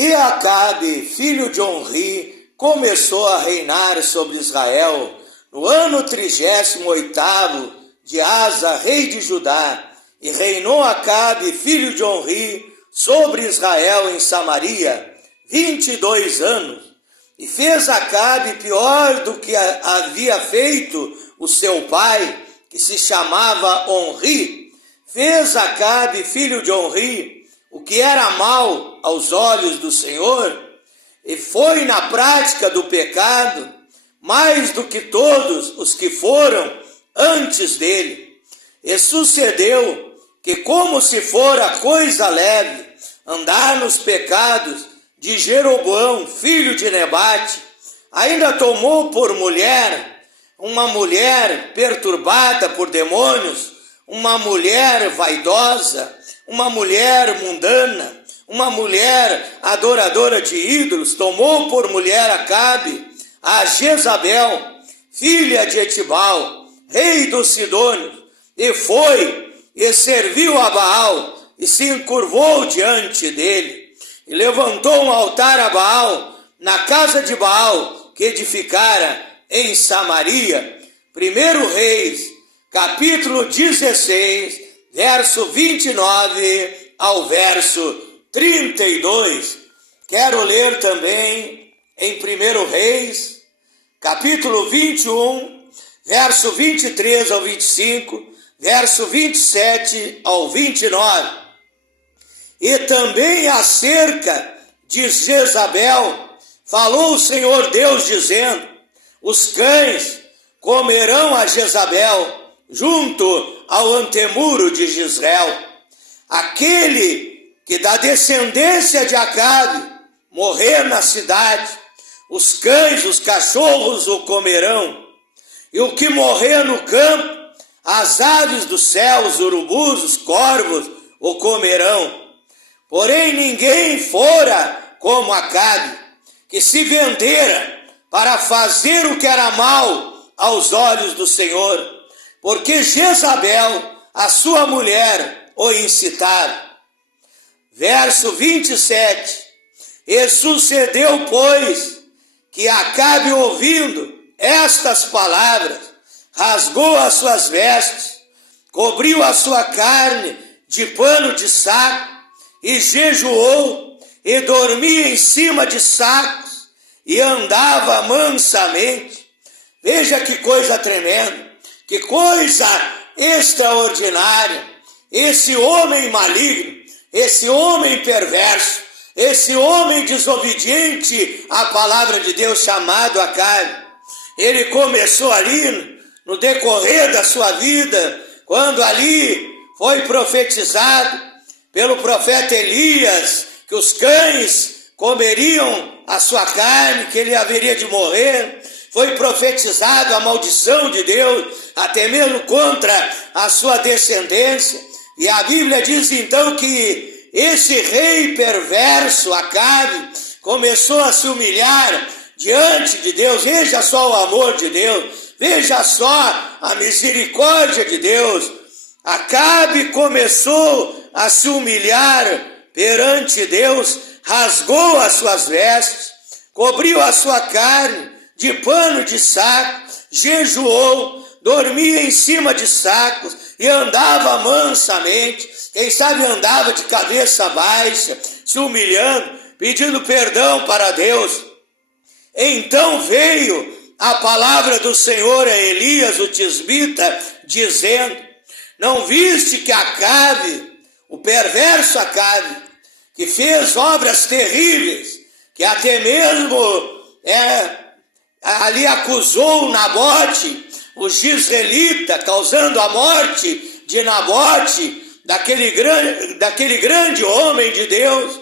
E Acabe, filho de Onri, começou a reinar sobre Israel no ano 38º de Asa, rei de Judá. E reinou Acabe, filho de Onri, sobre Israel em Samaria 22 anos. E fez Acabe pior do que havia feito o seu pai, que se chamava Onri. Fez Acabe, filho de Onri, o que era mal aos olhos do Senhor, e foi na prática do pecado mais do que todos os que foram antes dele. E sucedeu que, como se fora coisa leve andar nos pecados de Jeroboão, filho de Nebate, ainda tomou por mulher uma mulher perturbada por demônios, uma mulher vaidosa, uma mulher mundana, uma mulher adoradora de ídolos. Tomou por mulher Acabe a Jezabel, filha de Etibal, rei dos Sidônios, e foi e serviu a Baal, e se encurvou diante dele, e levantou um altar a Baal na casa de Baal, que edificara em Samaria. 1 Reis, capítulo 16, verso 29 ao verso 32. Quero ler também em 1 Reis, capítulo 21, verso 23 ao 25, verso 27 ao 29. E também acerca de Jezabel falou o Senhor Deus, dizendo: os cães comerão a Jezabel junto ao antemuro de Jezreel. Aquele que da descendência de Acabe morrer na cidade, os cães, os cachorros o comerão, e o que morrer no campo, as aves do céu, os urubus, os corvos o comerão. Porém ninguém fora como Acabe, que se vendera para fazer o que era mal aos olhos do Senhor, porque Jezabel, a sua mulher, o incitara. Verso 27. E sucedeu, pois, que Acabe, ouvindo estas palavras, rasgou as suas vestes, cobriu a sua carne de pano de saco, e jejuou, e dormia em cima de sacos, e andava mansamente. Veja que coisa tremenda, que coisa extraordinária. Esse homem maligno, esse homem perverso, esse homem desobediente à palavra de Deus, chamado Acabe, ele começou ali no decorrer da sua vida, quando ali foi profetizado pelo profeta Elias que os cães comeriam a sua carne, que ele haveria de morrer. Foi profetizado a maldição de Deus, até mesmo contra a sua descendência. E a Bíblia diz então que esse rei perverso, Acabe, começou a se humilhar diante de Deus. Veja só o amor de Deus, veja só a misericórdia de Deus. Acabe começou a se humilhar perante Deus, rasgou as suas vestes, cobriu a sua carne de pano de saco, jejuou, dormia em cima de sacos e andava mansamente. Quem sabe andava de cabeça baixa, se humilhando, pedindo perdão para Deus. Então veio a palavra do Senhor a Elias, o tisbita, dizendo: não viste que Acabe, o perverso Acabe, que fez obras terríveis, que até mesmo ali acusou Nabote, o jezreelita, causando a morte de Nabote, daquele grande homem de Deus?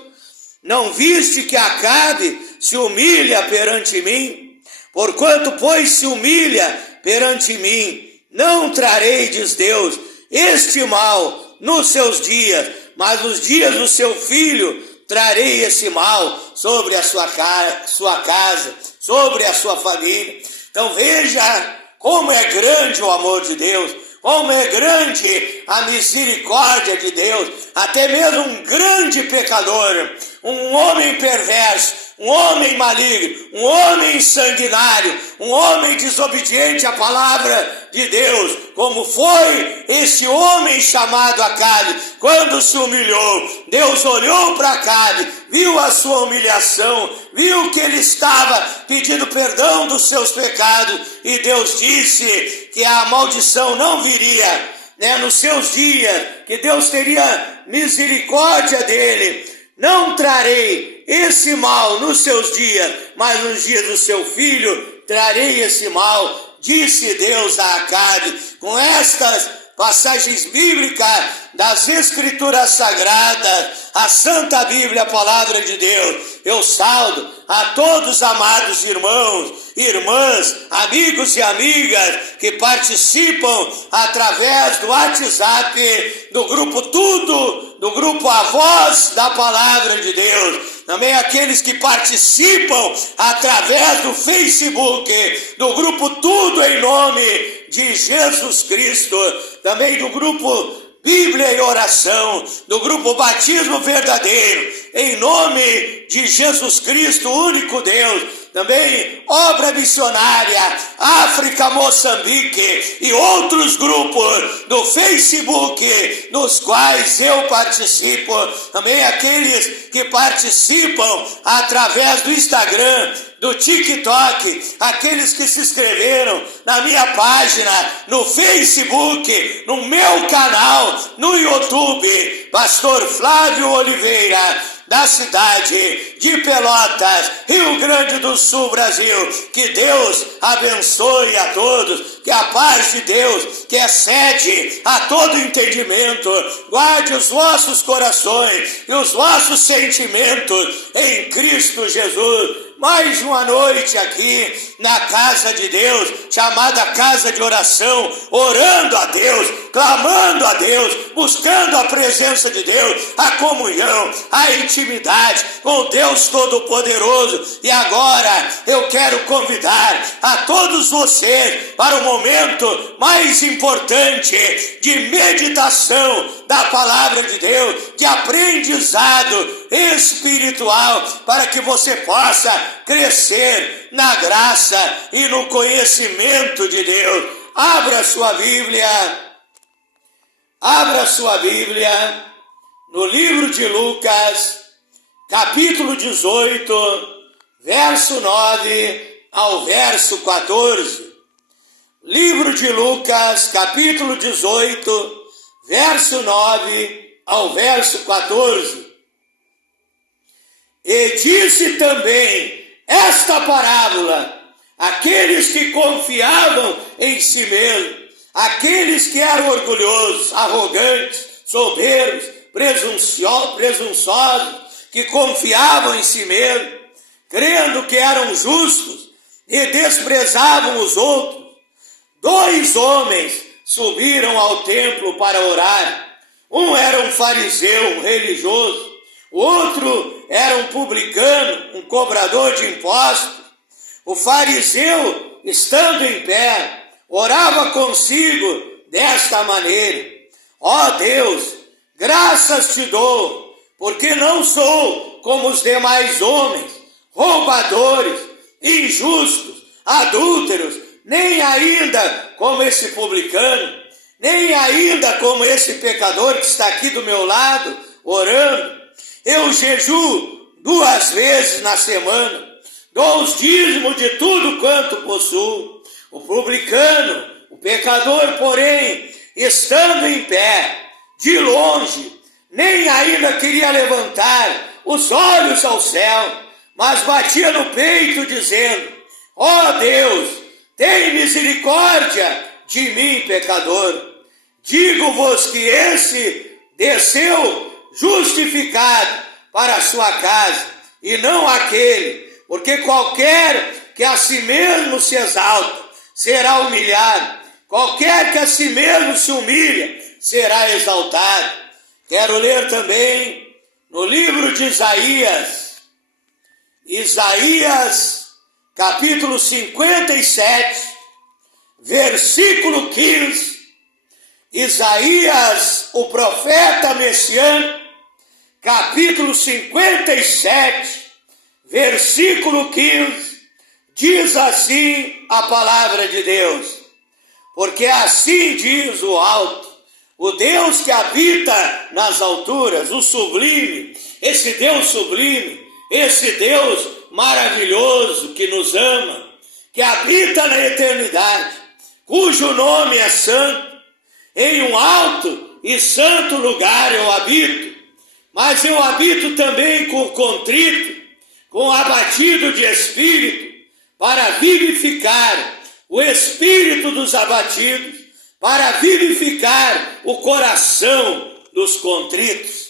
Não viste que Acabe se humilha perante mim? Porquanto, pois, se humilha perante mim, não trarei, diz Deus, este mal nos seus dias, mas nos dias do seu filho trarei esse mal sobre a sua casa, sobre a sua família. Então veja como é grande o amor de Deus, como é grande a misericórdia de Deus, até mesmo um grande pecador, um homem perverso, um homem maligno, um homem sanguinário, um homem desobediente à palavra de Deus, como foi esse homem chamado Acabe, quando se humilhou. Deus olhou para Acabe, viu a sua humilhação, viu que ele estava pedindo perdão dos seus pecados, e Deus disse que a maldição não viria, nos seus dias, que Deus teria misericórdia dele. Não trarei esse mal nos seus dias, mas nos dias do seu filho trarei esse mal, disse Deus a Acabe. Com estas passagens bíblicas das Escrituras Sagradas, a Santa Bíblia, a Palavra de Deus, eu saúdo a todos amados irmãos, irmãs, amigos e amigas que participam através do WhatsApp, do grupo Tudo, do grupo A Voz da Palavra de Deus. Também aqueles que participam através do Facebook, do grupo Tudo em Nome de Jesus Cristo, também do grupo Bíblia e Oração, do grupo Batismo Verdadeiro, em nome de Jesus Cristo, único Deus. Também Obra Missionária, África, Moçambique e outros grupos do Facebook, nos quais eu participo. Também aqueles que participam através do Instagram, do TikTok, aqueles que se inscreveram na minha página, no Facebook, no meu canal, no YouTube, Pastor Flávio Oliveira, da cidade de Pelotas, Rio Grande do Sul, Brasil. Que Deus abençoe a todos, que a paz de Deus, que excede a todo entendimento, guarde os vossos corações e os vossos sentimentos em Cristo Jesus. Mais uma noite aqui na casa de Deus, chamada casa de oração, orando a Deus, clamando a Deus, buscando a presença de Deus, a comunhão, a intimidade com Deus Todo-Poderoso. E agora eu quero convidar a todos vocês para o momento mais importante de meditação da palavra de Deus, de aprendizado espiritual, para que você possa crescer na graça e no conhecimento de Deus. Abra sua Bíblia no livro de Lucas, capítulo 18, verso 9 ao verso 14. Livro de Lucas, capítulo 18, verso 9 ao verso 14. E disse também esta parábola àqueles que confiavam em si mesmos, aqueles que eram orgulhosos, arrogantes, soberbos, presunçosos, que confiavam em si mesmos, crendo que eram justos e desprezavam os outros. 2 homens subiram ao templo para orar. Um era um fariseu, um religioso. O outro era um publicano, um cobrador de impostos. O fariseu, estando em pé, orava consigo desta maneira: ó Deus, graças te dou, porque não sou como os demais homens, roubadores, injustos, adúlteros, nem ainda como esse publicano, nem ainda como esse pecador que está aqui do meu lado, orando. Eu jejuo 2 vezes na semana, dou os dízimos de tudo quanto possuo. O publicano, o pecador, porém, estando em pé, de longe, nem ainda queria levantar os olhos ao céu, mas batia no peito, dizendo: ó Deus, tem misericórdia de mim, pecador. Digo-vos que esse desceu justificado para a sua casa, e não aquele, porque qualquer que a si mesmo se exalta será humilhado, qualquer que a si mesmo se humilha será exaltado. Quero ler também no livro de Isaías, capítulo 57, versículo 15, Isaías, o profeta messiânico, capítulo 57, versículo 15, diz assim a palavra de Deus: porque assim diz o alto, o Deus que habita nas alturas, o sublime, esse Deus sublime, esse Deus maravilhoso que nos ama, que habita na eternidade, cujo nome é santo. Em um alto e santo lugar eu habito, mas eu habito também com contrito, com abatido de espírito, para vivificar o espírito dos abatidos, para vivificar o coração dos contritos.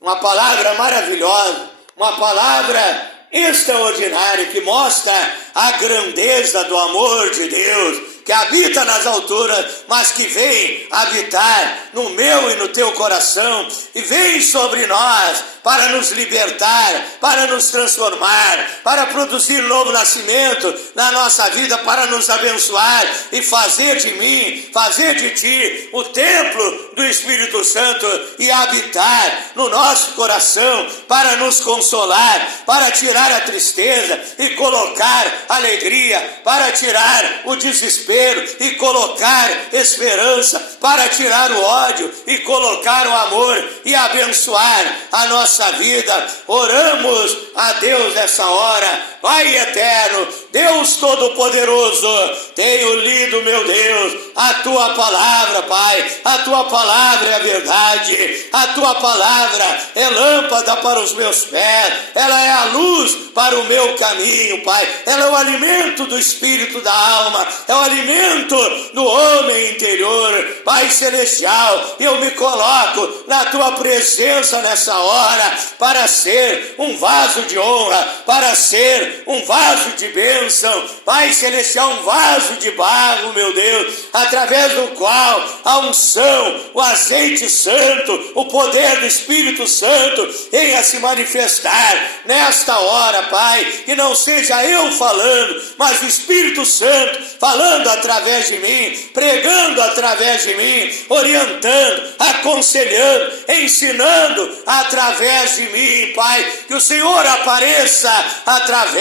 Uma palavra maravilhosa, uma palavra extraordinária que mostra a grandeza do amor de Deus, que habita nas alturas, mas que vem habitar no meu e no teu coração, e vem sobre nós para nos libertar, para nos transformar, para produzir novo nascimento na nossa vida, para nos abençoar e fazer de mim, fazer de ti o templo do Espírito Santo e habitar no nosso coração, para nos consolar, para tirar a tristeza e colocar alegria, para tirar o desespero e colocar esperança, para tirar o ódio e colocar o amor e abençoar a nossa vida. Oramos a Deus nessa hora. Pai eterno, Deus Todo-Poderoso, tenho lido, meu Deus, a Tua palavra, Pai. A Tua palavra é a verdade, a Tua palavra é lâmpada para os meus pés, ela é a luz para o meu caminho, Pai. Ela é o alimento do espírito da alma, é o alimento do homem interior. Pai Celestial, eu me coloco na Tua presença nessa hora para ser um vaso de honra, para ser um vaso de bênção, Pai Celestial, um vaso de barro, meu Deus, através do qual a unção, o azeite santo, o poder do Espírito Santo venha se manifestar nesta hora, Pai, que não seja eu falando, mas o Espírito Santo falando através de mim, pregando através de mim, orientando, aconselhando, ensinando através de mim, Pai, que o Senhor apareça através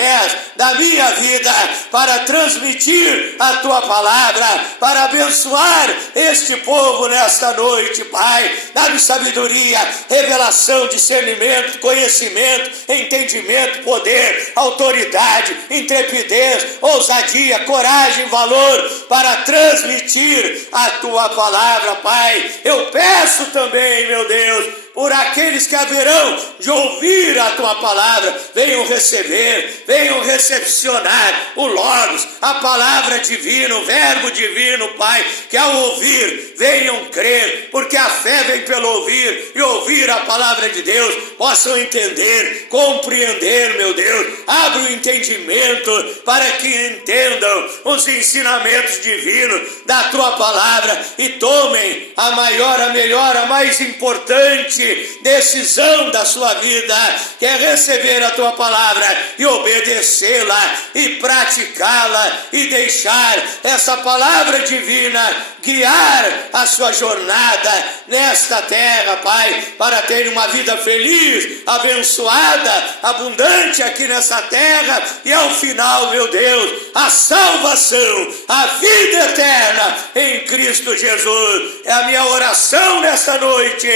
da minha vida para transmitir a Tua palavra, para abençoar este povo nesta noite, Pai. Dá-me sabedoria, revelação, discernimento, conhecimento, entendimento, poder, autoridade, intrepidez, ousadia, coragem, valor para transmitir a Tua palavra, Pai. Eu peço também, meu Deus, por aqueles que haverão de ouvir a Tua palavra, venham receber, venham recepcionar o Logos, a palavra divina, o verbo divino, Pai, que ao ouvir venham crer, porque a fé vem pelo ouvir, e ouvir a palavra de Deus, possam entender, compreender, meu Deus. Abre o entendimento para que entendam os ensinamentos divinos da Tua palavra e tomem a maior, a melhor, a mais importante decisão da sua vida, que é receber a Tua palavra e obedecê-la e praticá-la e deixar essa palavra divina guiar a sua jornada nesta terra, Pai, para ter uma vida feliz, abençoada, abundante aqui nessa terra e ao final, meu Deus, a salvação, a vida eterna em Cristo Jesus. É a minha oração nesta noite,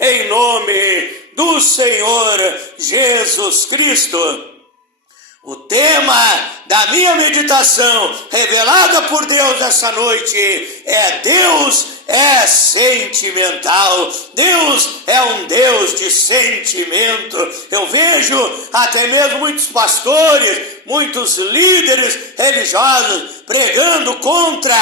em nome do Senhor Jesus Cristo. O tema da minha meditação, revelada por Deus nessa noite, é: Deus é sentimental. Deus é um Deus de sentimento. Eu vejo até mesmo muitos pastores, muitos líderes religiosos pregando contra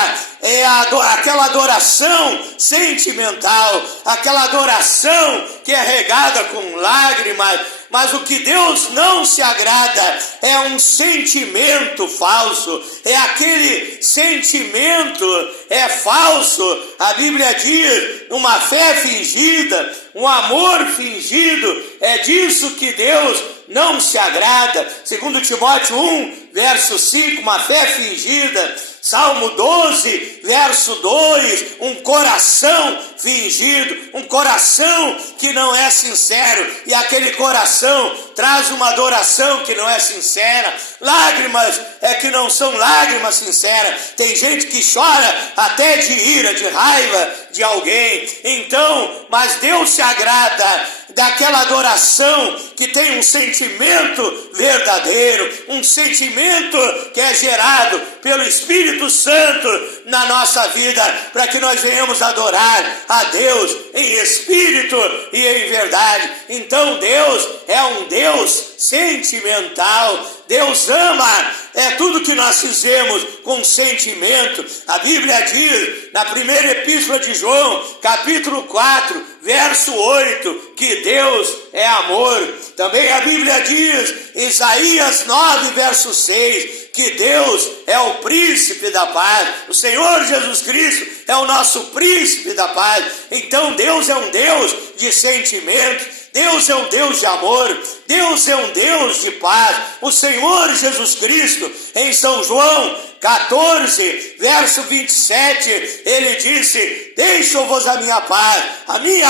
aquela adoração sentimental, aquela adoração que é regada com lágrimas. Mas o que Deus não se agrada é um sentimento falso, é aquele sentimento falso. A Bíblia diz, uma fé fingida, um amor fingido, é disso que Deus não se agrada. Segundo Timóteo 1, verso 5, uma fé fingida. Salmo 12, verso 2, um coração fingido, um coração que não é sincero, e aquele coração traz uma adoração que não é sincera, lágrimas que não são lágrimas sinceras. Tem gente que chora até de ira, de raiva de alguém. Então, mas Deus se agrada daquela adoração que tem um sentimento verdadeiro, um sentimento que é gerado pelo Espírito Santo na nossa vida, para que nós venhamos adorar a Deus em espírito e em verdade. Então Deus é um Deus sentimental. Deus ama, tudo que nós fizemos com sentimento. A Bíblia diz, na primeira epístola de João, capítulo 4, verso 8, que Deus é amor. Também a Bíblia diz, Isaías 9, verso 6, que Deus é o príncipe da paz. O Senhor Jesus Cristo é o nosso príncipe da paz. Então Deus é um Deus de sentimento. Deus é um Deus de amor, Deus é um Deus de paz. O Senhor Jesus Cristo, em São João 14, verso 27, ele disse: deixo-vos a minha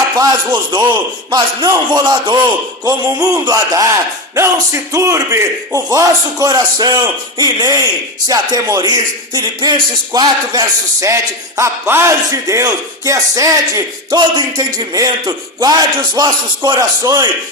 paz vos dou, mas não vou lá dou como o mundo a dá. Não se turbe o vosso coração e nem se atemorize. Filipenses 4, verso 7, a paz de Deus, que excede todo entendimento, guarde os vossos corações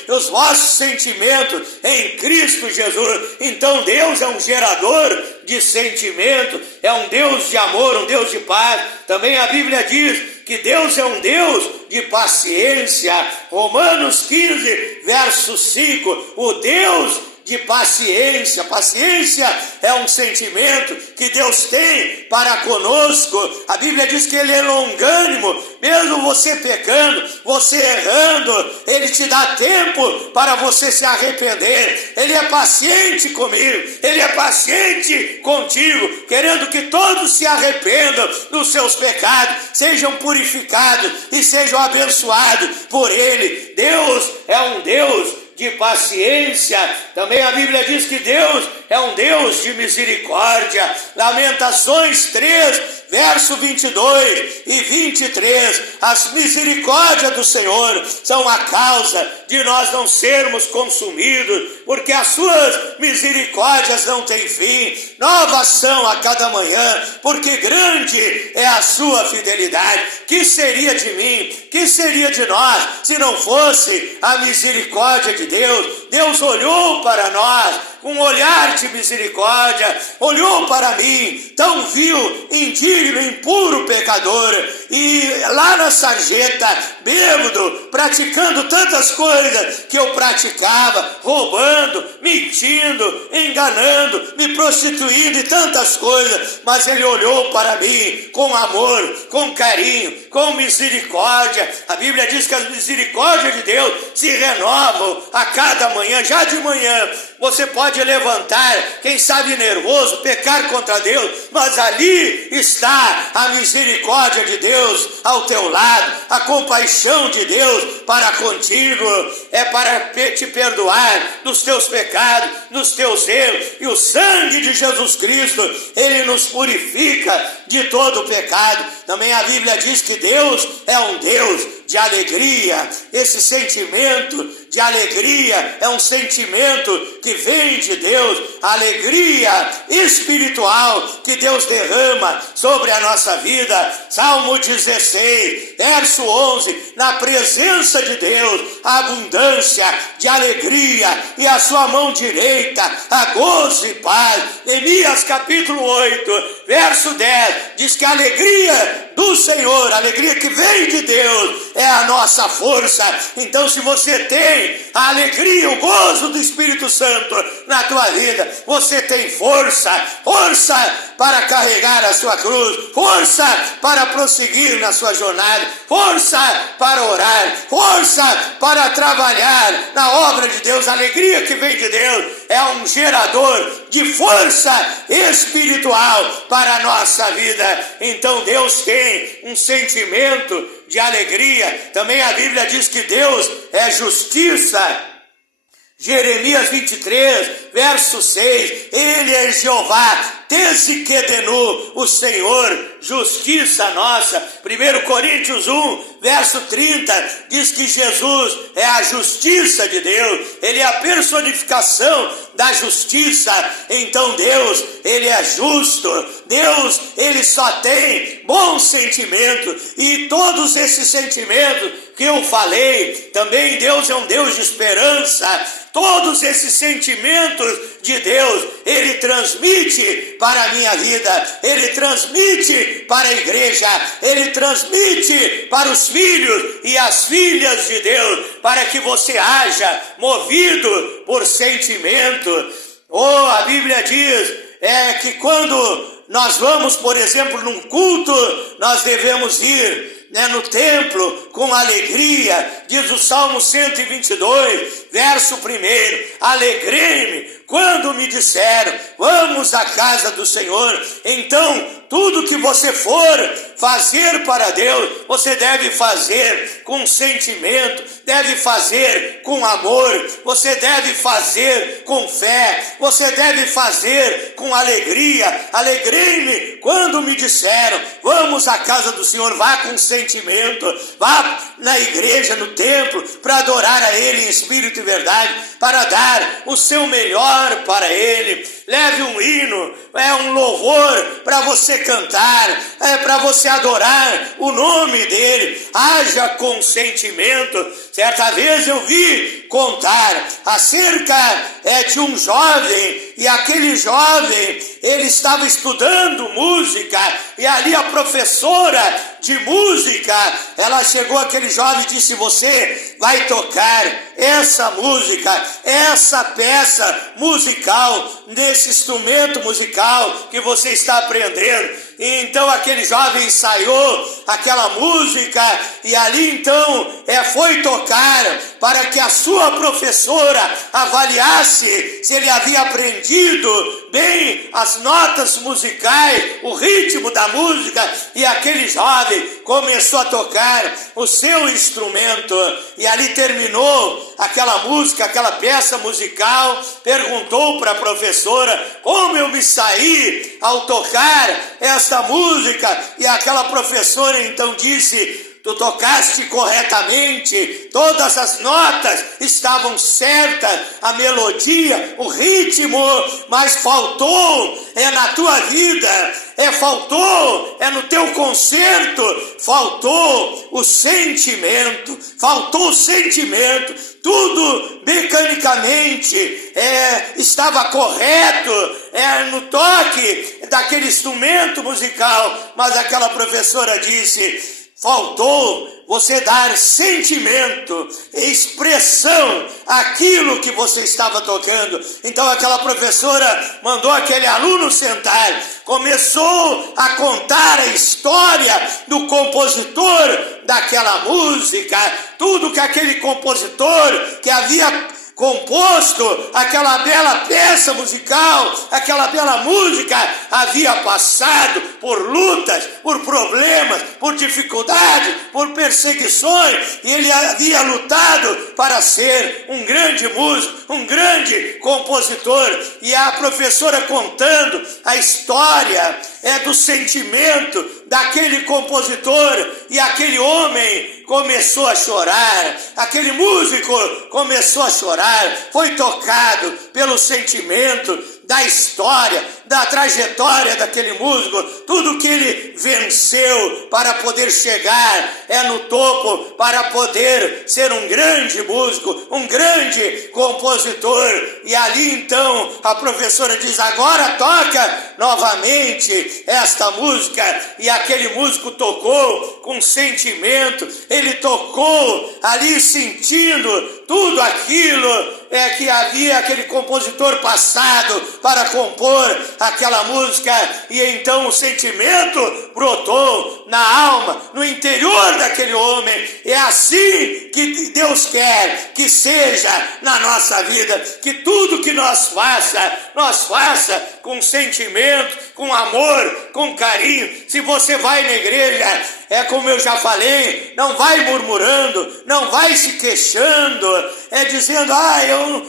e os vossos sentimentos em Cristo Jesus. Então Deus é um gerador de sentimento, é um Deus de amor, um Deus de paz. Também a Bíblia diz que Deus é um Deus de paciência. Romanos 15, verso 5, o Deus de paciência. Paciência é um sentimento que Deus tem para conosco. A Bíblia diz que Ele é longânimo, mesmo você pecando, você errando, Ele te dá tempo para você se arrepender. Ele é paciente comigo, Ele é paciente contigo, querendo que todos se arrependam dos seus pecados, sejam purificados e sejam abençoados por Ele. Deus é um Deus de paciência. Também a Bíblia diz que Deus é um Deus de misericórdia. Lamentações 3, verso 22 e 23, as misericórdias do Senhor são a causa de nós não sermos consumidos, porque as suas misericórdias não têm fim, novas são a cada manhã, porque grande é a sua fidelidade. Que seria de mim, que seria de nós, se não fosse a misericórdia de Deus? Deus olhou para nós com um olhar de misericórdia, olhou para mim, tão vil, indigno, impuro pecador, e lá na sarjeta, bêbado, praticando tantas coisas que eu praticava, roubando, mentindo, enganando, me prostituindo e tantas coisas, mas Ele olhou para mim com amor, com carinho, com misericórdia. A Bíblia diz que as misericórdias de Deus se renovam a cada manhã. Já de manhã você pode levantar, quem sabe nervoso, pecar contra Deus, mas ali está a misericórdia de Deus ao teu lado, a compaixão de Deus para contigo, é para te perdoar dos teus pecados, dos teus erros, e o sangue de Jesus Cristo, Ele nos purifica de todo o pecado. Também a Bíblia diz que Deus é um Deus de alegria. Esse sentimento de alegria é um sentimento que vem de Deus, a alegria espiritual que Deus derrama sobre a nossa vida. Salmo 16, verso 11, na presença de Deus, a abundância de alegria, e a sua mão direita, a gozo e paz. Neemias capítulo 8, verso 10, diz que a alegria do Senhor, a alegria que vem de Deus, é a nossa força. Então, se você tem a alegria, o gozo do Espírito Santo na tua vida, você tem força para carregar a sua cruz, força para prosseguir na sua jornada, força para orar, força para trabalhar na obra de Deus. A alegria que vem de Deus é um gerador de força espiritual para a nossa vida. Então Deus tem um sentimento de alegria. Também a Bíblia diz que Deus é justiça. Jeremias 23, verso 6, ele é Jeová, Tezidkenu, o Senhor, justiça nossa. 1 Coríntios 1, verso 30, diz que Jesus é a justiça de Deus, ele é a personificação da justiça. Então Deus, ele é justo, Deus, ele só tem bons sentimentos, e todos esses sentimentos que eu falei, também Deus é um Deus de esperança. Todos esses sentimentos de Deus, ele transmite para a minha vida, ele transmite para a igreja, ele transmite para os filhos e as filhas de Deus, para que você haja movido por sentimento. A Bíblia diz que quando nós vamos, por exemplo, num culto, nós devemos ir no templo com alegria. Diz o Salmo 122, verso 1, alegrei-me quando me disseram, vamos à casa do Senhor. Então, tudo que você for fazer para Deus, você deve fazer com sentimento, deve fazer com amor, você deve fazer com fé, você deve fazer com alegria. Alegrei-me quando me disseram, vamos à casa do Senhor. Vá com sentimento, vá na igreja, no templo, para adorar a Ele em espírito e verdade, para dar o seu melhor para Ele. Leve um hino, um louvor para você cantar, para você adorar o nome dEle. Haja com sentimento. Certa vez eu vi contar acerca de um jovem, e aquele jovem, ele estava estudando música, e ali a professora de música, ela chegou àquele jovem e disse, você vai tocar essa música, essa peça musical, nesse instrumento musical que você está aprendendo. E então aquele jovem ensaiou aquela música, e ali então foi tocar, para que a sua professora avaliasse se ele havia aprendido bem as notas musicais, o ritmo da música. E aquele jovem começou a tocar o seu instrumento, e ali terminou aquela música, aquela peça musical. Perguntou para a professora, como eu me saí ao tocar esta música? E aquela professora então disse, tu tocaste corretamente, todas as notas estavam certas, a melodia, o ritmo, mas faltou na tua vida, faltou no teu concerto, faltou o sentimento, tudo mecanicamente estava correto no toque daquele instrumento musical, mas aquela professora disse, faltou você dar sentimento, expressão àquilo que você estava tocando. Então aquela professora mandou aquele aluno sentar, começou a contar a história do compositor daquela música, tudo que aquele compositor que havia composto aquela bela peça musical, aquela bela música, havia passado por lutas, por problemas, por dificuldades, por perseguições, e ele havia lutado para ser um grande músico, um grande compositor. E a professora contando a história do sentimento daquele compositor, e aquele homem começou a chorar, aquele músico começou a chorar, foi tocado pelo sentimento da história, da trajetória daquele músico, tudo que ele venceu para poder chegar no topo, para poder ser um grande músico, um grande compositor. E ali então a professora diz, agora toca novamente esta música. E aquele músico tocou com sentimento, ele tocou ali sentindo tudo aquilo que havia aquele compositor passado para compor aquela música. E então o sentimento brotou na alma, no interior daquele homem. É assim que Deus quer que seja na nossa vida, que tudo que nós faça com sentimento, com amor, com carinho. Se você vai na igreja, como eu já falei, não vai murmurando, não vai se queixando, dizendo,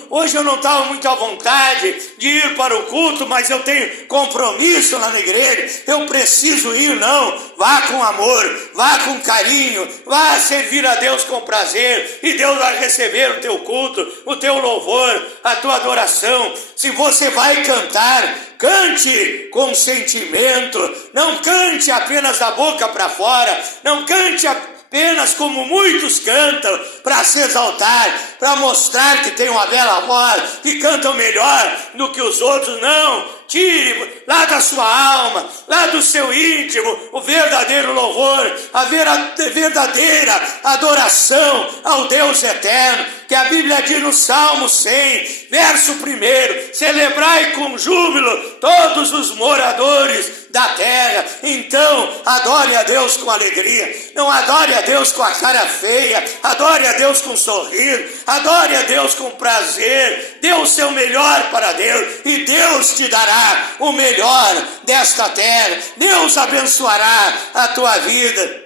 hoje eu não estava muito à vontade de ir para o culto, mas eu tenho compromisso lá na igreja, eu preciso ir. Não, vá com amor, vá com carinho, vá servir a Deus com prazer, e Deus vai receber o teu culto, o teu louvor, a tua adoração. Se você vai cantar, cante com sentimento, não cante apenas da boca para fora, não cante apenas como muitos cantam, para se exaltar, para mostrar que tem uma bela voz, que cantam melhor do que os outros. Não, tire lá da sua alma, lá do seu íntimo, o verdadeiro louvor, a verdadeira adoração ao Deus eterno, que a Bíblia diz no Salmo 100, verso 1, celebrai com júbilo todos os moradores da terra. Então, adore a Deus com alegria, não adore a Deus com a cara feia, adore a Deus com sorriso, adore a Deus com prazer, dê o seu melhor para Deus, e Deus te dará o melhor desta terra, Deus abençoará a tua vida.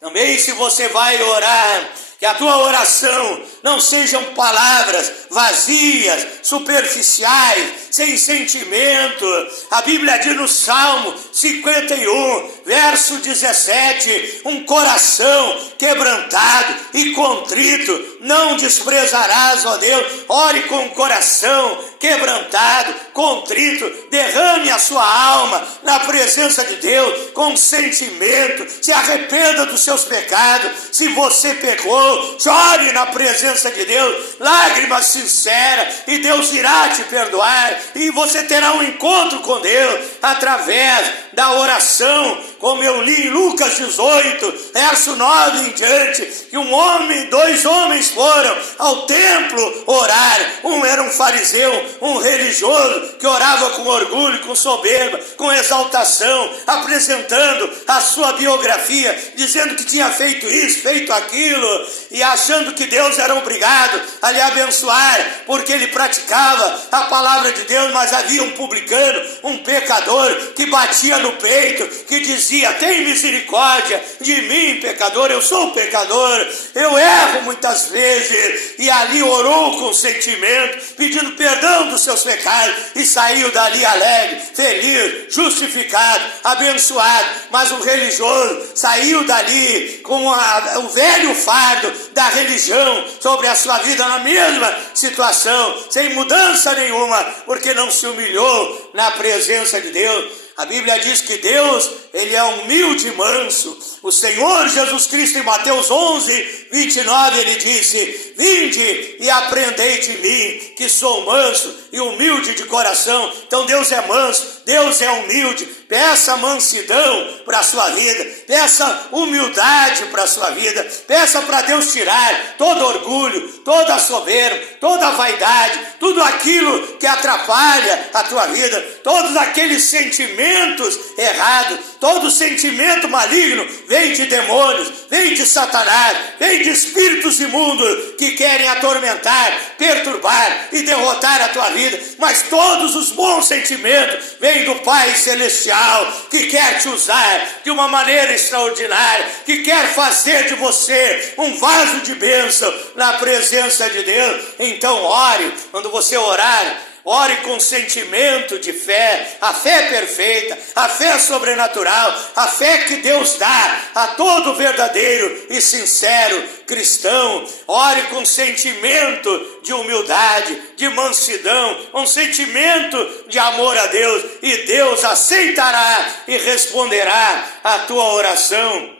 Também, se você vai orar, que a tua oração não sejam palavras vazias, superficiais, sem sentimento. A Bíblia diz no Salmo 51, verso 17, um coração quebrantado e contrito não desprezarás, ó Deus. Ore com o coração quebrantado, contrito, derrame a sua alma na presença de Deus com sentimento, se arrependa dos seus pecados. Se você pecou, chore na presença de Deus, lágrimas sinceras, e Deus irá te perdoar, e você terá um encontro com Deus através da oração, como eu li em Lucas 18, verso 9 em diante, que dois homens foram ao templo orar. Um era um fariseu, um religioso, que orava com orgulho, com soberba, com exaltação, apresentando a sua biografia, dizendo que tinha feito isso, feito aquilo, e achando que Deus era obrigado a lhe abençoar, porque ele praticava a palavra de Deus. Mas havia um publicano, um pecador, que batia no peito, que dizia: tem misericórdia de mim, pecador. Eu sou pecador, eu erro muitas vezes. E ali orou com sentimento, pedindo perdão dos seus pecados, e saiu dali alegre, feliz, justificado, abençoado. Mas o religioso saiu dali com o velho fardo da religião sobre a sua vida, na mesma situação, sem mudança nenhuma, porque não se humilhou na presença de Deus. A Bíblia diz que Deus, ele é humilde e manso. O Senhor Jesus Cristo, em Mateus 11, 29, ele disse: vinde e aprendei de mim, que sou manso e humilde de coração. Então Deus é manso, Deus é humilde. Peça mansidão para a sua vida, peça humildade para a sua vida, peça para Deus tirar todo orgulho, toda soberba, toda vaidade, tudo aquilo que atrapalha a tua vida, todos aqueles sentimentos errados, todo sentimento maligno vem de demônios, vem de Satanás, vem de espíritos imundos que querem atormentar, perturbar e derrotar a tua vida. Mas todos os bons sentimentos vêm do Pai Celestial, que quer te usar de uma maneira extraordinária, que quer fazer de você um vaso de bênção na presença de Deus. Então ore. Quando você orar, ore com sentimento de fé, a fé perfeita, a fé sobrenatural, a fé que Deus dá a todo verdadeiro e sincero cristão. Ore com sentimento de humildade, de mansidão, um sentimento de amor a Deus, e Deus aceitará e responderá a tua oração.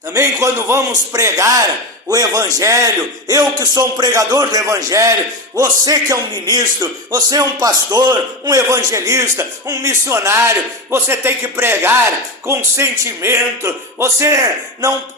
Também, quando vamos pregar o Evangelho, eu que sou um pregador do Evangelho, você que é um ministro, você é um pastor, um evangelista, um missionário, você tem que pregar com sentimento. Você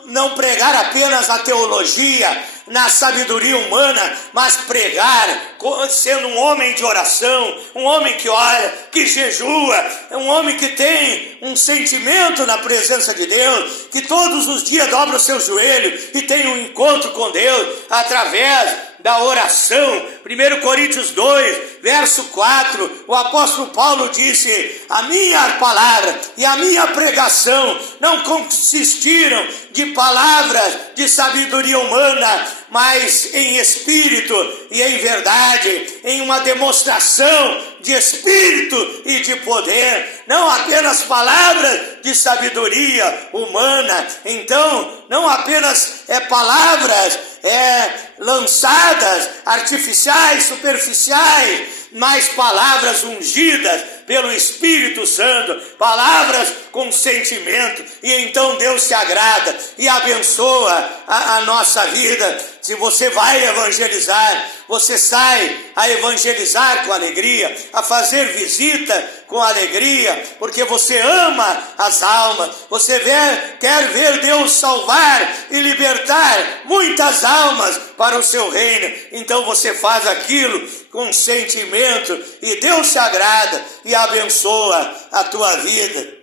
não pregar apenas a teologia, na sabedoria humana, mas pregar sendo um homem de oração, um homem que ora, que jejua, um homem que tem um sentimento na presença de Deus, que todos os dias dobra o seu joelho e tem um encontro com Deus através da oração. 1 Coríntios 2, verso 4, o apóstolo Paulo disse: a minha palavra e a minha pregação não consistiram de palavras de sabedoria humana, mas em espírito e em verdade, em uma demonstração de espírito e de poder, não apenas palavras de sabedoria humana. Então, não apenas palavras lançadas, artificiais, superficiais, mas palavras ungidas pelo Espírito Santo, palavras com sentimento, e então Deus se agrada e abençoa a nossa vida. Se você vai evangelizar, você sai a evangelizar com alegria, a fazer visita com alegria, porque você ama as almas, você quer ver Deus salvar e libertar muitas almas para o seu reino. Então você faz aquilo com sentimento e Deus se agrada e abençoa a tua vida.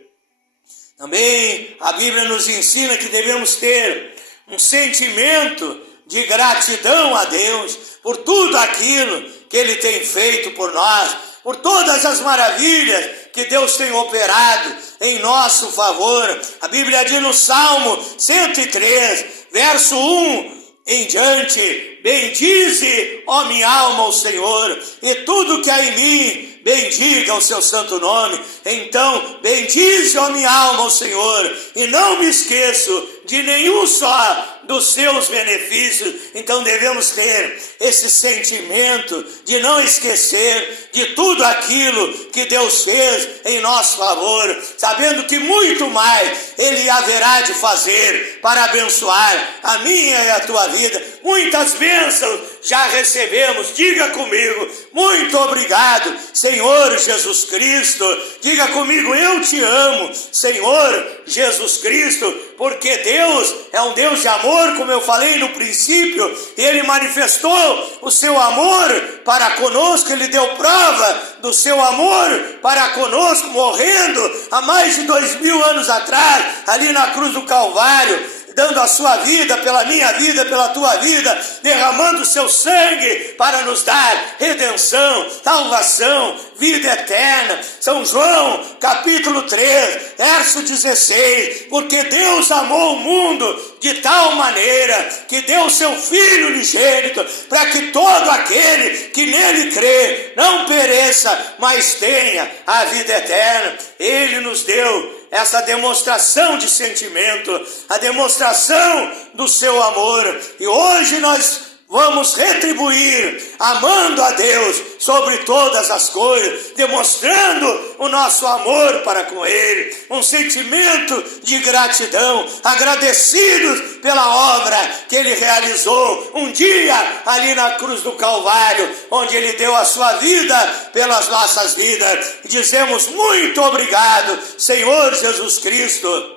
Também a Bíblia nos ensina que devemos ter um sentimento de gratidão a Deus por tudo aquilo que Ele tem feito por nós, por todas as maravilhas que Deus tem operado em nosso favor. A Bíblia diz no Salmo 103, verso 1 em diante: bendize, ó minha alma, ao Senhor, e tudo que há em mim, bendiga o seu santo nome. Então, bendize, ó minha alma, ao Senhor, e não me esqueço de nenhum só dos seus benefícios. Então devemos ter esse sentimento de não esquecer de tudo aquilo que Deus fez em nosso favor, sabendo que muito mais Ele haverá de fazer para abençoar a minha e a tua vida. Muitas bênçãos já recebemos. Diga comigo: muito obrigado, Senhor Jesus Cristo. Diga comigo: eu te amo, Senhor Jesus Cristo, porque Deus é um Deus de amor, como eu falei no princípio. Ele manifestou o seu amor para conosco, Ele deu prova do seu amor para conosco, morrendo há mais de 2000 anos atrás, ali na cruz do Calvário, dando a sua vida pela minha vida, pela tua vida, derramando o seu sangue para nos dar redenção, salvação, vida eterna. São João, capítulo 3, verso 16, porque Deus amou o mundo de tal maneira que deu o seu Filho unigênito, para que todo aquele que nele crê não pereça, mas tenha a vida eterna. Ele nos deu essa demonstração de sentimento, a demonstração do seu amor, e hoje nós vamos retribuir amando a Deus sobre todas as coisas, demonstrando o nosso amor para com Ele, um sentimento de gratidão, agradecidos pela obra que Ele realizou um dia ali na cruz do Calvário, onde Ele deu a sua vida pelas nossas vidas. Dizemos muito obrigado, Senhor Jesus Cristo.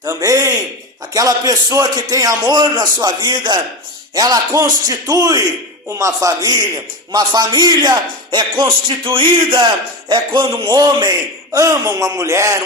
Também aquela pessoa que tem amor na sua vida, ela constitui uma família. Uma família é constituída quando um homem ama uma mulher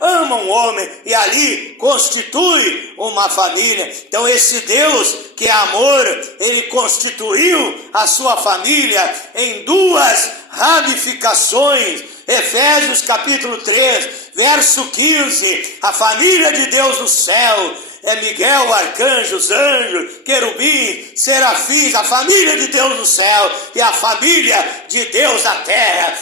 ama um homem, e ali constitui uma família. Então esse Deus que é amor, Ele constituiu a sua família em duas ramificações. Efésios capítulo 3, verso 15, a família de Deus no céu é Miguel, arcanjos, anjos, querubins, serafins, a família de Deus no céu, e a família de Deus na terra,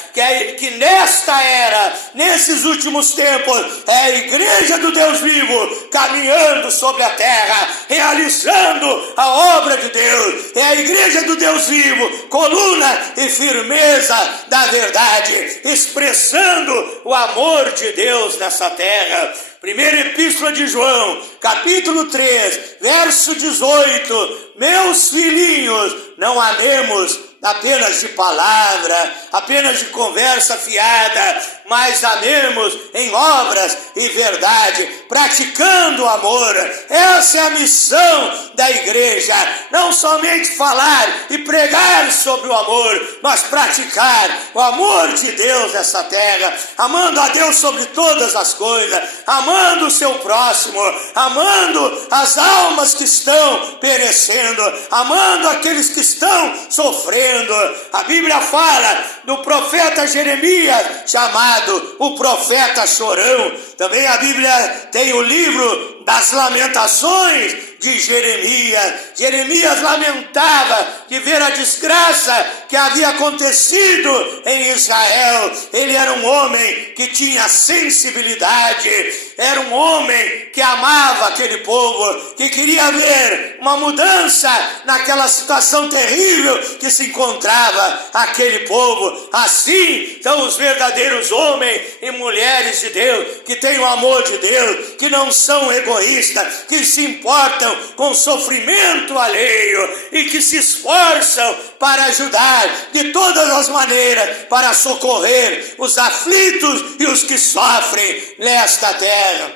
que nesta era, nesses últimos tempos, é a igreja do Deus vivo, caminhando sobre a terra, realizando a obra de Deus. É a igreja do Deus vivo, coluna e firmeza da verdade, expressando o amor de Deus nessa terra. Primeira Epístola de João, capítulo 3, verso 18. Meus filhinhos, não amemos apenas de palavra, apenas de conversa fiada, mas amemos em obras e verdade, praticando o amor. Essa é a missão da igreja, não somente falar e pregar sobre o amor, mas praticar o amor de Deus nessa terra, amando a Deus sobre todas as coisas, amando o seu próximo, amando as almas que estão perecendo, amando aqueles que estão sofrendo. A Bíblia fala do profeta Jeremias, chamado o profeta chorão. Também a Bíblia tem o livro das lamentações de Jeremias. Jeremias lamentava de ver a desgraça que havia acontecido em Israel. Ele era um homem que tinha sensibilidade, era um homem que amava aquele povo, que queria ver uma mudança naquela situação terrível que se encontrava aquele povo. Assim são os verdadeiros homens e mulheres de Deus, que têm o amor de Deus, que não são egoístas, que se importam com o sofrimento alheio e que se esforçam para ajudar de todas as maneiras para socorrer os aflitos e os que sofrem nesta terra.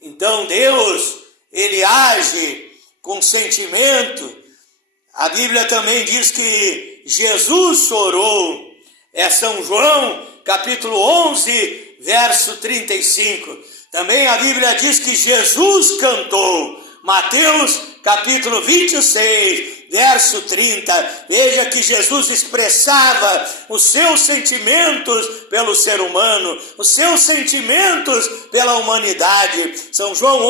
Então Deus, ele age com sentimento. A Bíblia também diz que Jesus chorou. É São João, capítulo 11, verso 35. Também a Bíblia diz que Jesus cantou. Mateus, capítulo 26, verso 30. Veja que Jesus expressava os seus sentimentos pelo ser humano, os seus sentimentos pela humanidade. São João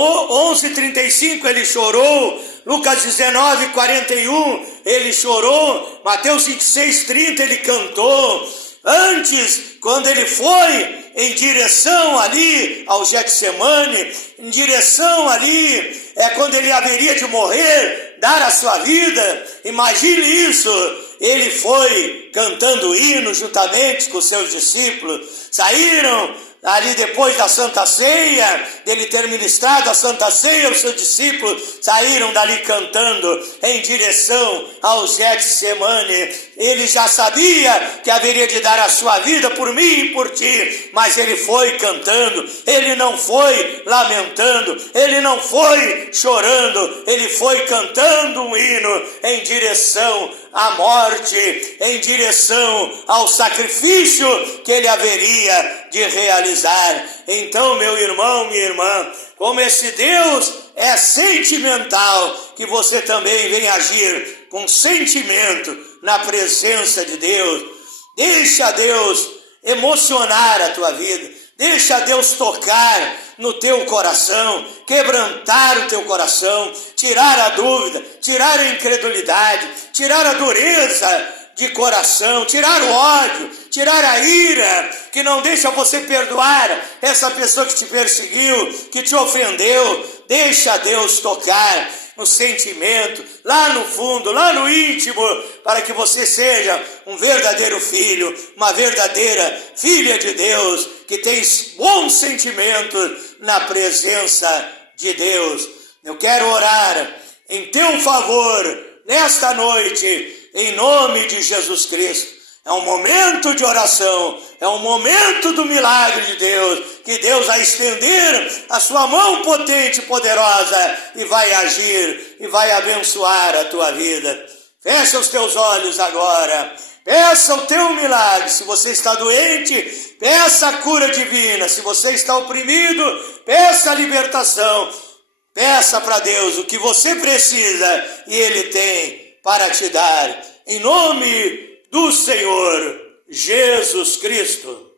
11, 35, ele chorou. Lucas 19, 41, ele chorou. Mateus 26, 30, ele cantou. Antes, quando ele foi em direção ali ao Getsemane, em direção ali, quando ele haveria de morrer, dar a sua vida, imagine isso, ele foi cantando hino juntamente com seus discípulos, saíram ali depois da Santa Ceia, dele ter ministrado a Santa Ceia, os seus discípulos saíram dali cantando em direção ao Getsemane. Ele já sabia que haveria de dar a sua vida por mim e por ti, mas ele foi cantando, ele não foi lamentando, ele não foi chorando, ele foi cantando um hino em direção à morte, em direção ao sacrifício que ele haveria de realizar. Então, meu irmão, minha irmã, como esse Deus é sentimental, que você também vem agir com sentimento na presença de Deus. Deixa Deus emocionar a tua vida, deixa Deus tocar no teu coração, quebrantar o teu coração, tirar a dúvida, tirar a incredulidade, tirar a dureza de coração, tirar o ódio, tirar a ira, que não deixa você perdoar essa pessoa que te perseguiu, que te ofendeu. Deixa Deus tocar no sentimento, lá no fundo, lá no íntimo, para que você seja um verdadeiro filho, uma verdadeira filha de Deus, que tem bons sentimentos na presença de Deus. Eu quero orar em teu favor nesta noite, em nome de Jesus Cristo. É um momento de oração, é um momento do milagre de Deus, que Deus vai estender a sua mão potente e poderosa e vai agir e vai abençoar a tua vida. Fecha os teus olhos agora, peça o teu milagre. Se você está doente, peça a cura divina. Se você está oprimido, peça a libertação. Peça para Deus o que você precisa e Ele tem para te dar. Em nome do Senhor Jesus Cristo.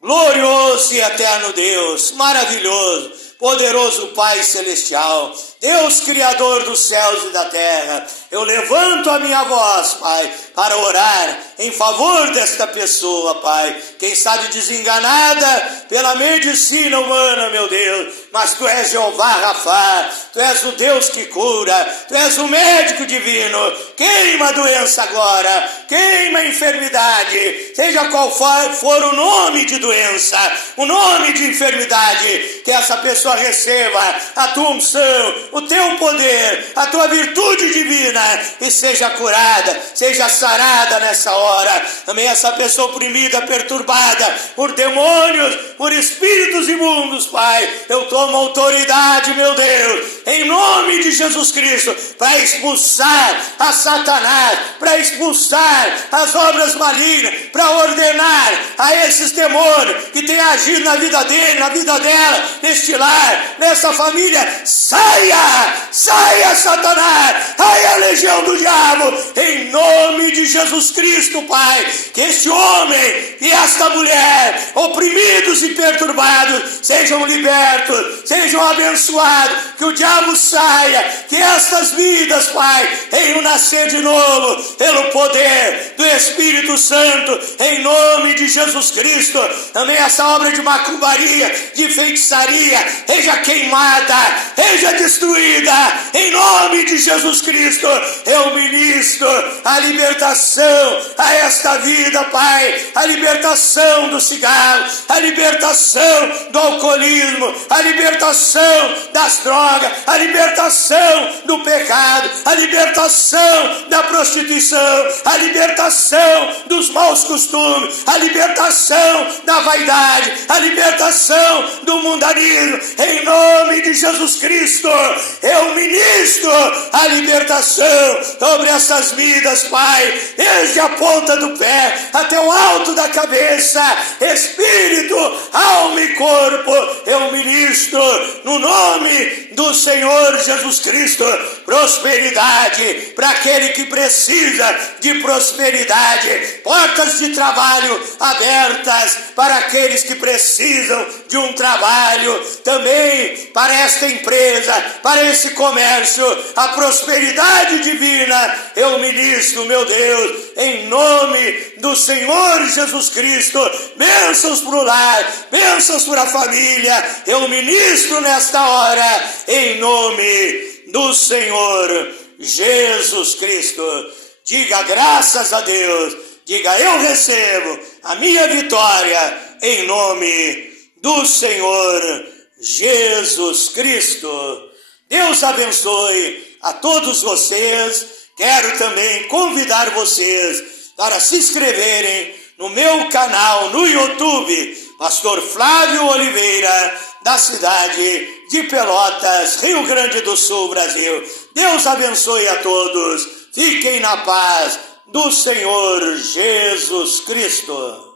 Glorioso e eterno Deus, maravilhoso, poderoso Pai Celestial, Deus Criador dos céus e da terra, eu levanto a minha voz, Pai, para orar em favor desta pessoa, Pai, quem sabe desenganada pela medicina humana, meu Deus, mas Tu és Jeová Rafá, Tu és o Deus que cura, Tu és o médico divino. Queima a doença agora, queima a enfermidade, seja qual for o nome de doença, o nome de enfermidade, que essa pessoa receba a Tua unção, o teu poder, a tua virtude divina, e seja curada, seja sarada nessa hora. Também essa pessoa oprimida, perturbada por demônios, por espíritos imundos, Pai, eu tomo autoridade, meu Deus, em nome de Jesus Cristo, para expulsar a Satanás, para expulsar as obras malignas, para ordenar a esses demônios que têm agido na vida dele, na vida dela, neste lar, nessa família. Saia, saia, Satanás, saia a legião do diabo, em nome de Jesus Cristo, Pai, que este homem e esta mulher, oprimidos e perturbados, sejam libertos, sejam abençoados, que o diabo saia, que estas vidas, Pai, venham nascer de novo, pelo poder do Espírito Santo, em nome de Jesus Cristo. Também essa obra de macumbaria, de feitiçaria, seja queimada, seja destruída, em nome de Jesus Cristo. Eu ministro a libertação a esta vida, Pai, a libertação do cigarro, a libertação do alcoolismo, a libertação das drogas, a libertação do pecado, a libertação da prostituição, a libertação dos maus costumes, a libertação da vaidade, a libertação do mundanismo, em nome de Jesus Cristo. Eu ministro a libertação sobre essas vidas, Pai, desde a ponta do pé até o alto da cabeça, espírito, alma e corpo. Eu ministro no nome do Senhor Jesus Cristo prosperidade para aquele que precisa de prosperidade, portas de trabalho abertas para aqueles que precisam de um trabalho, também para esta empresa, para esse comércio, a prosperidade divina. Eu ministro, meu Deus, em nome do Senhor Jesus Cristo, bênçãos para o lar, bênçãos para a família. Eu ministro nesta hora, em nome do Senhor Jesus Cristo. Diga graças a Deus, diga eu recebo a minha vitória em nome do Senhor Jesus Cristo. Deus abençoe a todos vocês. Quero também convidar vocês para se inscreverem no meu canal no YouTube, Pastor Flávio Oliveira, da cidade de Pelotas, Rio Grande do Sul, Brasil. Deus abençoe a todos. Fiquem na paz do Senhor Jesus Cristo.